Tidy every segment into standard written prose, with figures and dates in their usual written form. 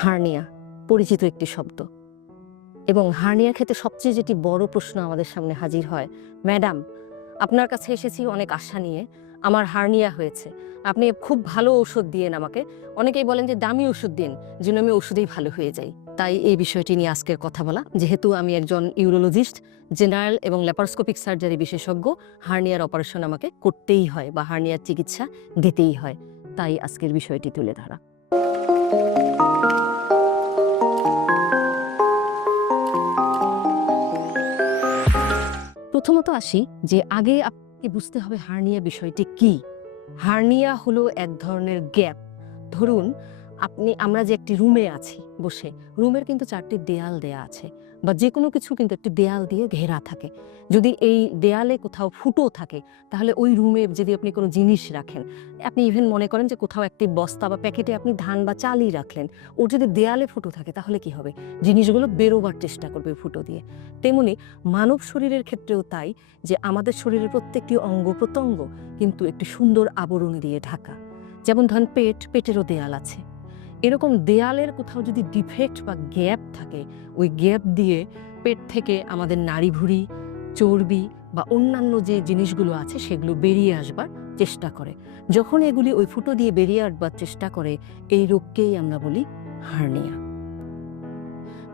Hernia পরিচিত একটি শব্দ, এবং হার্নিয়ার ক্ষেত্রে সবচেয়ে যেটি বড় প্রশ্ন আমাদের সামনে হাজির হয়, ম্যাডাম আপনার কাছে এসেছি অনেক আশা নিয়ে, আমার হার্নিয়া হয়েছে, আপনি খুব ভালো ঔষধ দিয়েন আমাকে। অনেকেই বলেন যে দামি ওষুধ দিন যেন আমি ওষুধেই ভালো হয়ে যাই। তাই এই বিষয়টি নিয়ে আজকের কথা বলা, যেহেতু আমি একজন ইউরোলজিস্ট, জেনারেল এবং ল্যাপারোস্কোপিক সার্জারি বিশেষজ্ঞ, হার্নিয়ার অপারেশন আমাকে করতেই হয় বা হার্নিয়ার চিকিৎসা দিতেই হয়, তাই আজকের বিষয়টি তুলে ধরা। প্রথমত আসি যে আগে আপনাকে বুঝতে হবে হার্নিয়া বিষয়টি কি। হার্নিয়া হলো এক ধরনের গ্যাপ। ধরুন আমরা যে একটি রুমে আছি বসে, রুমের কিন্তু 4টি দেয়াল দেয়া আছে, বা যে কোনো কিছু কিন্তু একটি দেয়াল দিয়ে ঘেরা থাকে। যদি এই দেয়ালে কোথাও ফুটো থাকে, তাহলে ওই রুমে যদি আপনি কোনো জিনিস রাখেন, আপনি ইভেন মনে করেন যে কোথাও একটি বস্তা বা প্যাকেটে আপনি ধান বা চালই রাখলেন, ওর যদি দেয়ালে ফুটো থাকে তাহলে কি হবে? জিনিসগুলো বেরোবার চেষ্টা করবে ফুটো দিয়ে। তেমনি মানব শরীরের ক্ষেত্রেও তাই, যে আমাদের শরীরের প্রত্যেকটি অঙ্গ প্রত্যঙ্গ কিন্তু একটি সুন্দর আবরণ দিয়ে ঢাকা। যেমন ধরেন পেটেরও দেয়াল আছে। এরকম দেয়ালের কোথাও যদি ডিফেক্ট বা গ্যাপ থাকে, ওই গ্যাপ দিয়ে পেট থেকে আমাদের নাড়িভুঁড়ি, চর্বি বা অন্যান্য যে জিনিসগুলো আছে সেগুলো বেরিয়ে আসবার চেষ্টা করে। যখন এগুলি ওই ফুটো দিয়ে বেরিয়ে আসবার চেষ্টা করে, এই রোগকেই আমরা বলি হার্নিয়া।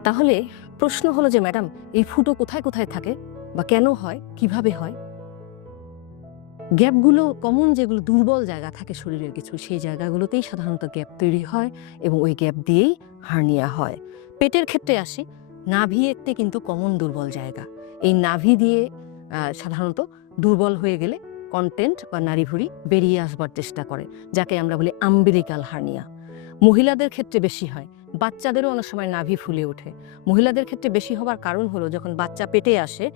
তাহলে প্রশ্ন হলো যে ম্যাডাম এই ফুটো কোথায় কোথায় থাকে বা কেন হয়, কিভাবে হয়? গ্যাপগুলো কমন, যেগুলো দুর্বল জায়গা থাকে শরীরের কিছু, সেই জায়গাগুলোতেই সাধারণত গ্যাপ তৈরি হয় এবং ওই গ্যাপ দিয়েই হার্নিয়া হয়। পেটের ক্ষেত্রে আসি, নাভি একটি কিন্তু কমন দুর্বল জায়গা। এই নাভি দিয়ে সাধারণত দুর্বল হয়ে গেলে কন্টেন্ট বা নাড়িভুঁড়ি বেরিয়ে আসবার চেষ্টা করে, যাকে আমরা বলি আম্বিলিকাল হার্নিয়া। মহিলাদের ক্ষেত্রে বেশি হয়, বাচ্চাদেরও অনেক সময় নাভি ফুলে ওঠে। মহিলাদের ক্ষেত্রে বেশি হবার কারণ হলো, যখন বাচ্চা পেটে আসে,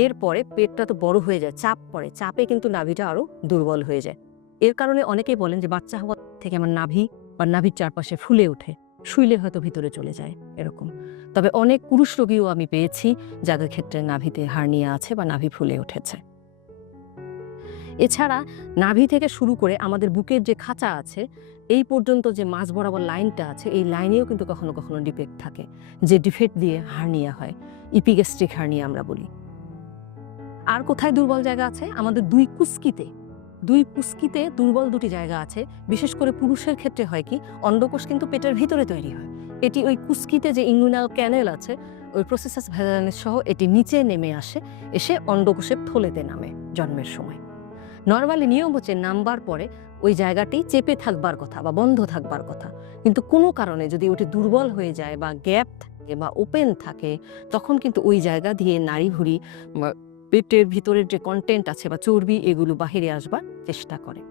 এরপরে পেটটা তো বড় হয়ে যায়, চাপ পড়ে, চাপে কিন্তু নাভিটা আরো দুর্বল হয়ে যায়। এর কারণে অনেকেই বলেন যে বাচ্চা হওয়া থেকে আমার নাভি বা নাভির চারপাশে ফুলে ওঠে, শুইলে হয়তো ভিতরে চলে যায় এরকম। তবে অনেক পুরুষ রোগীও আমি পেয়েছি যাদের ক্ষেত্রে নাভিতে হার্নিয়া আছে বা নাভি ফুলে উঠেছে। এছাড়া নাভি থেকে শুরু করে আমাদের বুকের যে খাঁচা আছে, এই পর্যন্ত যে মাঝ বরাবর লাইনটা আছে, এই লাইনেও কিন্তু কখনো কখনো ডিফেক্ট থাকে, যে ডিফেক্ট দিয়ে হার্নিয়া হয়, ইপিগ্যাস্ট্রিক হার্নিয়া আমরা বলি। আর কোথায় দুর্বল জায়গা আছে? আমাদের দুই কুস্কিতে দুর্বল দুটি জায়গা আছে। বিশেষ করে পুরুষের ক্ষেত্রে হয় কি, অন্ডকোষ কিন্তু পেটের ভিতরে তৈরি হয়, এটি ওই কুস্কিতে যে ইঙ্গুইনাল ক্যানেল আছে, ওই প্রসেসাস ভ্যাজালিস সহ এটি নিচে নেমে আসে, এসে অন্ডকোষের থলেতে নামে জন্মের সময়। নরমালি নিয়ম হচ্ছে নামবার পরে ওই জায়গাটি চেপে থাকবার কথা বা বন্ধ থাকবার কথা, কিন্তু কোনো কারণে যদি ওটি দুর্বল হয়ে যায় বা গ্যাপ থাকে বা ওপেন থাকে, তখন কিন্তু ওই জায়গা দিয়ে নাড়িভুঁড়ি বা পেটের ভিতরের যে কন্টেন্ট আছে বা চর্বি, এগুলো বাহিরে আসবার চেষ্টা করে।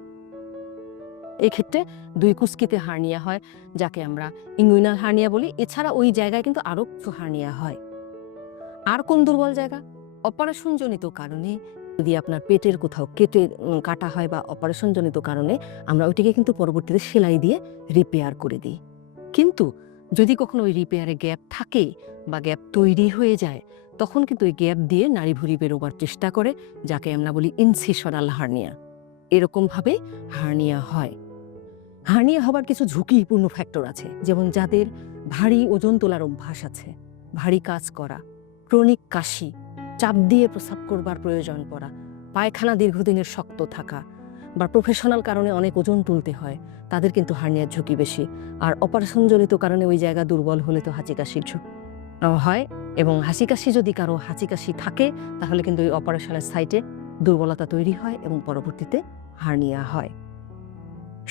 এক্ষেত্রে দুই কুস্কিতে হার্নিয়া হয়, যাকে আমরা ইঙ্গুইনাল হার্নিয়া বলি। এছাড়া ওই জায়গায় কিন্তু আরো কিছু হার্নিয়া হয়। আর কোন দুর্বল জায়গা? অপারেশনজনিত কারণে যদি আপনার পেটের কোথাও কাটা হয় বা অপারেশনজনিত কারণে, আমরা ওইটিকে কিন্তু পরবর্তীতে সেলাই দিয়ে রিপেয়ার করে দিই। কিন্তু যদি কখনো ওই রিপেয়ারে গ্যাপ থাকে বা গ্যাপ তৈরি হয়ে যায়, তখন কিন্তু ওই গ্যাপ দিয়ে নাড়িভুঁড়ি বেরোবার চেষ্টা করে, যাকে আমরা বলি ইনসিশনাল হার্নিয়া। এরকমভাবে হার্নিয়া হয়। হার্নিয়া হবার কিছু ঝুঁকিপূর্ণ ফ্যাক্টর আছে, যেমন যাদের ভারী ওজন তোলার অভ্যাস আছে, ভারী কাজ করা, ক্রনিক কাশি, চাপ দিয়ে প্রস্রাব করবার প্রয়োজন পড়া, পায়খানা দীর্ঘদিনের শক্ত থাকা, বা প্রফেশনাল কারণে অনেক ওজন তুলতে হয়, তাদের কিন্তু হার্নিয়ার ঝুঁকি বেশি। আর অপারেশনজনিত কারণে ওই জায়গা দুর্বল হলে তো হাঁচি কাশির ঝুঁকি হয়, এবং হাঁচি কাশি যদি কারো হাঁচি কাশি থাকে, তাহলে কিন্তু ওই অপারেশনের সাইটে দুর্বলতা তৈরি হয় এবং পরবর্তীতে হার্নিয়া হয়।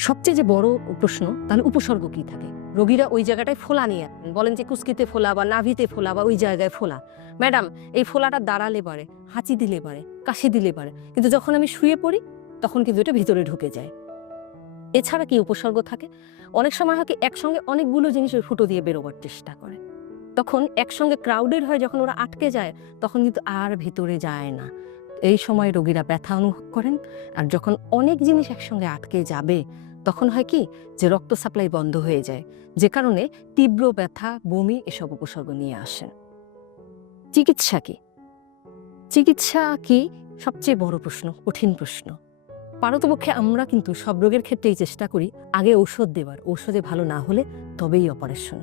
সবচেয়ে যে বড় প্রশ্ন, তাহলে উপসর্গ কি থাকে? রোগীরা ওই জায়গাটায় ফোলা নিয়ে বলেন যে কুস্কিতে ফোলা বা নাভিতে ফোলা বা ওই জায়গায় ফোলা। ম্যাডাম এই ফোলাটা দাঁড়ালে পারে, হাঁচি দিলে পারে, কাশি দিলে পারে, কিন্তু যখন আমি শুয়ে পড়ি তখন কিন্তু এটা ভিতরে ঢুকে যায়। এছাড়া কি উপসর্গ থাকে? অনেক সময় হয় কি, একসঙ্গে অনেকগুলো জিনিস ওই ফুটো দিয়ে বেরোবার চেষ্টা করে, তখন একসঙ্গে ক্রাউডেড হয়, যখন ওরা আটকে যায় তখন কিন্তু আর ভিতরে যায় না। এই সময় রোগীরা ব্যথা অনুভব করেন। আর যখন অনেক জিনিস একসঙ্গে আটকে যাবে, তখন হয় কি, যে রক্ত সাপ্লাই বন্ধ হয়ে যায়, যে কারণে তীব্র ব্যথা, বমি এসব উপসর্গ নিয়ে আসেন। চিকিৎসা কি? চিকিৎসা কি সবচেয়ে বড় প্রশ্ন, কঠিন প্রশ্ন। পারতপক্ষে আমরা কিন্তু সব রোগের ক্ষেত্রেই চেষ্টা করি আগে ঔষধ দেবার, ঔষধে ভালো না হলে তবেই অপারেশন।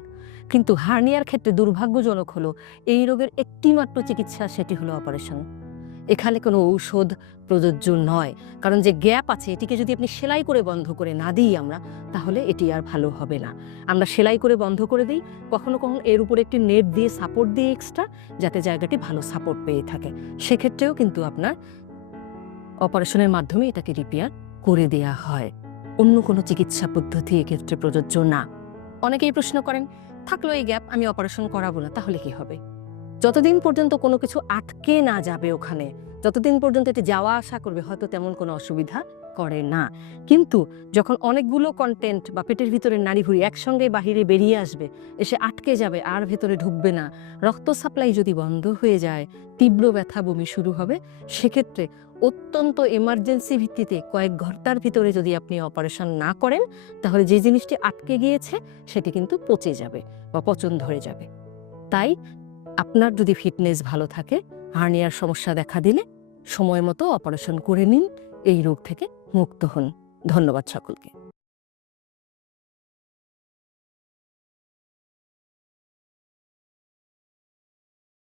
কিন্তু হার্নিয়ার ক্ষেত্রে দুর্ভাগ্যজনক হলো এই রোগের একটিমাত্র চিকিৎসা, সেটি হলো অপারেশন। এখানে কোনো ঔষধ প্রযোজ্য নয়, কারণ যে গ্যাপ আছে এটিকে যদি আপনি সেলাই করে বন্ধ করে না দিই আমরা, তাহলে এটি আর ভালো হবে না। আমরা সেলাই করে বন্ধ করে দিই, কখনো কখনো এর উপরে একটি নেট দিয়ে সাপোর্ট দিই এক্সট্রা, যাতে জায়গাটি ভালো সাপোর্ট পেয়ে থাকে। সেক্ষেত্রেও কিন্তু আপনার অপারেশনের মাধ্যমে এটাকে রিপেয়ার করে দেয়া হয়। অন্য কোনো চিকিৎসা পদ্ধতি এক্ষেত্রে প্রযোজ্য না। অনেকেই প্রশ্ন করেন, থাকলো এই গ্যাপ, আমি অপারেশন করাবো না, তাহলে কি হবে? যতদিন পর্যন্ত কোনো কিছু আটকে না যাবে ওখানে, যতদিন পর্যন্ত এটি যাওয়া আসা করবে, হয়তো তেমন কোনো অসুবিধা করে না। কিন্তু যখন অনেকগুলো কন্টেন্ট বা পেটের ভিতরে নাড়িভুড়ি একসঙ্গে বাহিরে বেরিয়ে আসবে, এসে আটকে যাবে, আর ভেতরে ঢুকবে না, রক্ত সাপ্লাই যদি বন্ধ হয়ে যায়, তীব্র ব্যথা বমি শুরু হবে, সেক্ষেত্রে অত্যন্ত এমার্জেন্সি ভিত্তিতে কয়েক ঘন্টার ভিতরে যদি আপনি অপারেশন না করেন, তাহলে যে জিনিসটি আটকে গিয়েছে সেটি কিন্তু পচে যাবে বা পচন ধরে যাবে। তাই আপনার যদি ফিটনেস ভালো থাকে, হার্নিয়ার সমস্যা দেখা দিলে সময় মতো অপারেশন করে নিন, এই রোগ থেকে মুক্ত হন। ধন্যবাদ সকলকে।